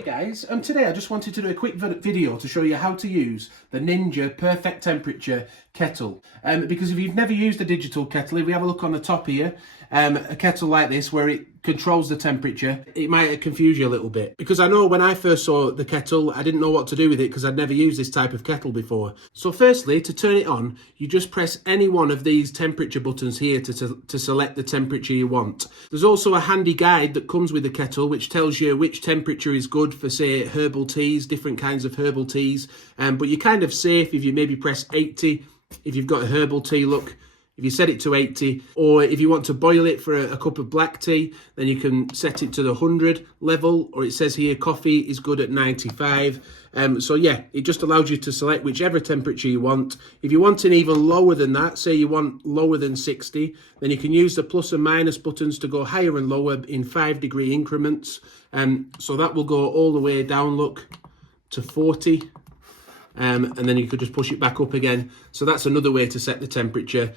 Hey guys, today I just wanted to do a quick video to show you how to use the NINJA Perfect Temperature Kettle. Because if you've never used a digital kettle, if we have a look on the top here, a kettle like this where it controls the temperature, it might confuse you a little bit. Because I know when I first saw the kettle, I didn't know what to do with it because I'd never used this type of kettle before. So firstly, to turn it on, you just press any one of these temperature buttons here to select the temperature you want. There's also a handy guide that comes with the kettle which tells you which temperature is good for, say, herbal teas, different kinds of herbal teas. But you're kind of safe if you maybe press 80 if you've got a herbal tea, look. If you set it to 80, or if you want to boil it for a cup of black tea, then you can set it to the 100 level, or it says here coffee is good at 95. So yeah, it just allows you to select whichever temperature you want. If you want it even lower than that, say you want lower than 60, then you can use the plus and minus buttons to go higher and lower in 5-degree increments. So that will go all the way down, look, to 40. And then you could just push it back up again. So that's another way to set the temperature.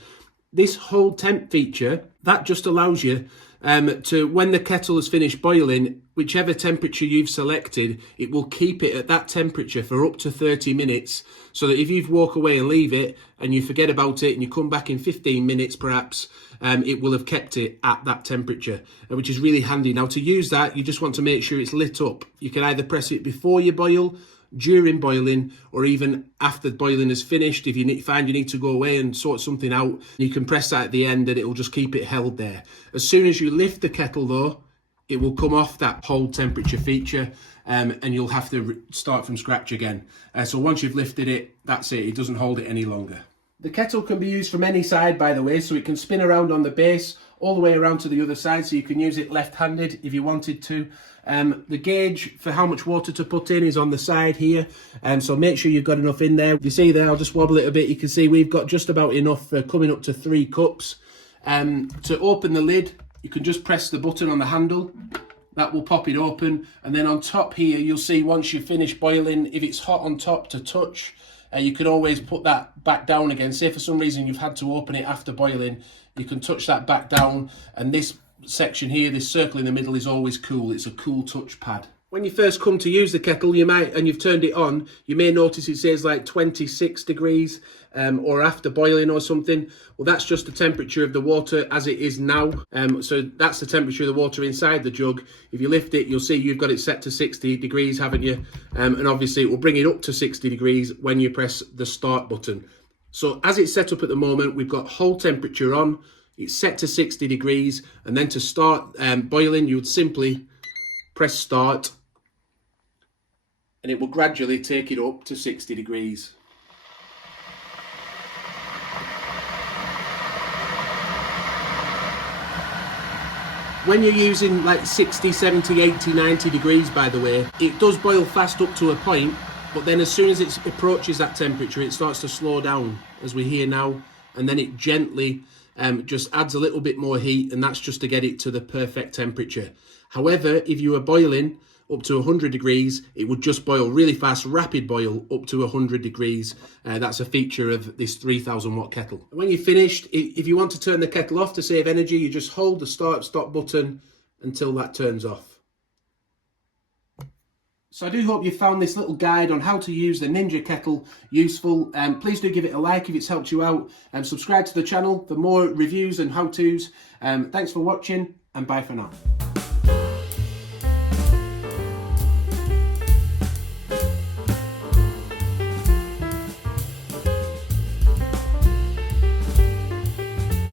This whole temp feature, that just allows you to, when the kettle has finished boiling, whichever temperature you've selected, it will keep it at that temperature for up to 30 minutes. So that if you walk away and leave it and you forget about it and you come back in 15 minutes perhaps, it will have kept it at that temperature, which is really handy. Now to use that, you just want to make sure it's lit up. You can either press it before you boil, during boiling, or even after boiling is finished. If you find you need to go away and sort something out, you can press that at the end and it will just keep it held there. As soon as you lift the kettle though, it will come off that hold temperature feature and you'll have to start from scratch again. So once you've lifted it, that's it, it doesn't hold it any longer. The kettle can be used from any side, by the way, so it can spin around on the base all the way around to the other side, so you can use it left-handed if you wanted to. The gauge for how much water to put in is on the side here, so make sure you've got enough in there. You see there, I'll just wobble it a bit, you can see we've got just about enough for coming up to 3 cups. To open the lid, you can just press the button on the handle. That will pop it open, and then on top here you'll see once you've finished boiling, if it's hot on top to touch, you can always put that back down again. Say for some reason you've had to open it after boiling, you can touch that back down, and this section here, this circle in the middle, is always cool. It's a cool touch pad. When you first come to use the kettle, you might, and you've turned it on, you may notice it says like 26 degrees or after boiling or something. Well, that's just the temperature of the water as it is now. So that's the temperature of the water inside the jug. If you lift it, you'll see you've got it set to 60 degrees, haven't you? And obviously it will bring it up to 60 degrees when you press the start button. So as it's set up at the moment, we've got whole temperature on, it's set to 60 degrees, and then to start boiling, you would simply press start, and it will gradually take it up to 60 degrees. When you're using like 60, 70, 80, 90 degrees, by the way, it does boil fast up to a point, but then as soon as it approaches that temperature, it starts to slow down, as we're here now, and then it gently just adds a little bit more heat, and that's just to get it to the perfect temperature. However, if you were boiling up to 100 degrees, it would just boil really fast, rapid boil up to 100 degrees. That's a feature of this 3000 watt kettle. When you're finished, if you want to turn the kettle off to save energy, you just hold the start-stop button until that turns off. So I do hope you found this little guide on how to use the NINJA kettle useful. Please do give it a like if it's helped you out, and subscribe to the channel for more reviews and how-tos. Thanks for watching, and bye for now.